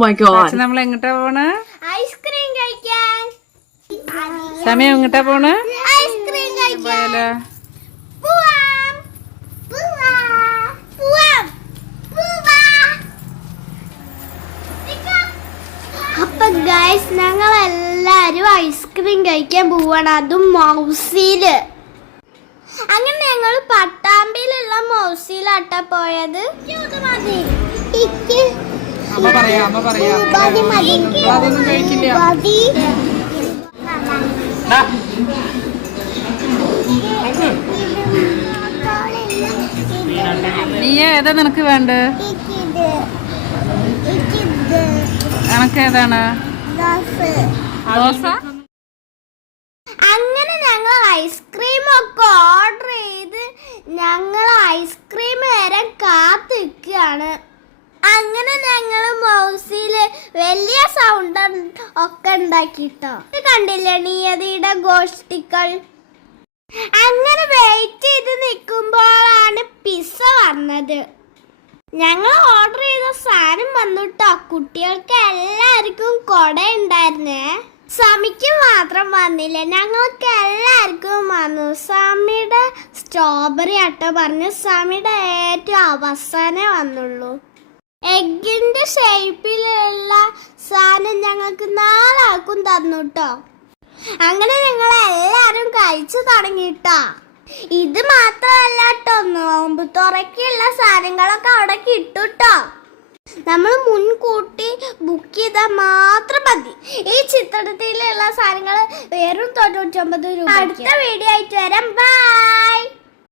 my god. നമ്മൾ എങ്ങോട്ടാ പോണ്? ഐസ്ക്രീം കഴിക്കാൻ. സമയം എങ്ങോട്ടാ പോണ്? ഐസ്ക്രീം കഴിക്കാൻ. പോയാലോ? പോവാം. പോവാം. അപ്പൊ ഗൈസ് ഞങ്ങൾ എല്ലാരും ഐസ്ക്രീം കഴിക്കാൻ പോവാണ്, അതും മൗസിയില്. അങ്ങനെ ഞങ്ങൾ പട്ടാമ്പിയിലുള്ള മൗസിയിലാട്ടാ പോയത്. അതൊന്നും കഴിക്കില്ല. നീ ഏതാ നിനക്ക് വേണ്ട? എനക്ക് ഏതാണ്? ദോശ. അങ്ങനെ ഞങ്ങൾ ഐസ്ക്രീം ഒക്കെ ഓർഡർ ചെയ്ത് ഞങ്ങൾ ഐസ്ക്രീം വരാൻ കാത്തിരിക്കുകയാണ്. അങ്ങനെ ഞങ്ങൾ മൗസിയില് വലിയ സൗണ്ട് ഒക്കെ ഉണ്ടാക്കിട്ടോ. കണ്ടില്ലേ നിയതിയുടെ ഗോഷ്ടികൾ. അങ്ങനെ വെയിറ്റ് ചെയ്ത് നിൽക്കുമ്പോഴാണ് പിസ്സ വന്നത്. ഞങ്ങൾ ഓർഡർ ചെയ്ത സാധനം വന്നിട്ടോ. കുട്ടികൾക്ക് എല്ലാവർക്കും കൊട ഉണ്ടായിരുന്നേ. സമിക്ക് മാത്രം വന്നില്ല, ഞങ്ങൾക്ക് എല്ലാവർക്കും വന്നു. സമിയുടെ സ്ട്രോബെറി ആട്ടോ പറഞ്ഞു. സമിയുടെ ഏറ്റവും അവസാനേ വന്നുള്ളൂ. എഗ്ഗിന്റെ ഷേപ്പിലുള്ള സാധനം ഞങ്ങൾക്ക് 4 ആൾക്കും തന്നു കേട്ടോ. അങ്ങനെ ഞങ്ങൾ എല്ലാരും കഴിച്ചു തുടങ്ങിട്ടോ. ഇത് മാത്രമല്ല കേട്ടോ, നോമ്പ് തുറക്കുള്ള സാധനങ്ങളൊക്കെ അവിടെ കിട്ടൂട്ടോ. നമ്മൾ മുൻകൂട്ടി ബുക്ക് ചെയ്താൽ മാത്രം മതി. ഈ ചിത്രത്തിലുള്ള സാധനങ്ങൾ വെറും 99 രൂപ. അടുത്ത വീഡിയോ ആയിട്ട് വരാം. ബൈ.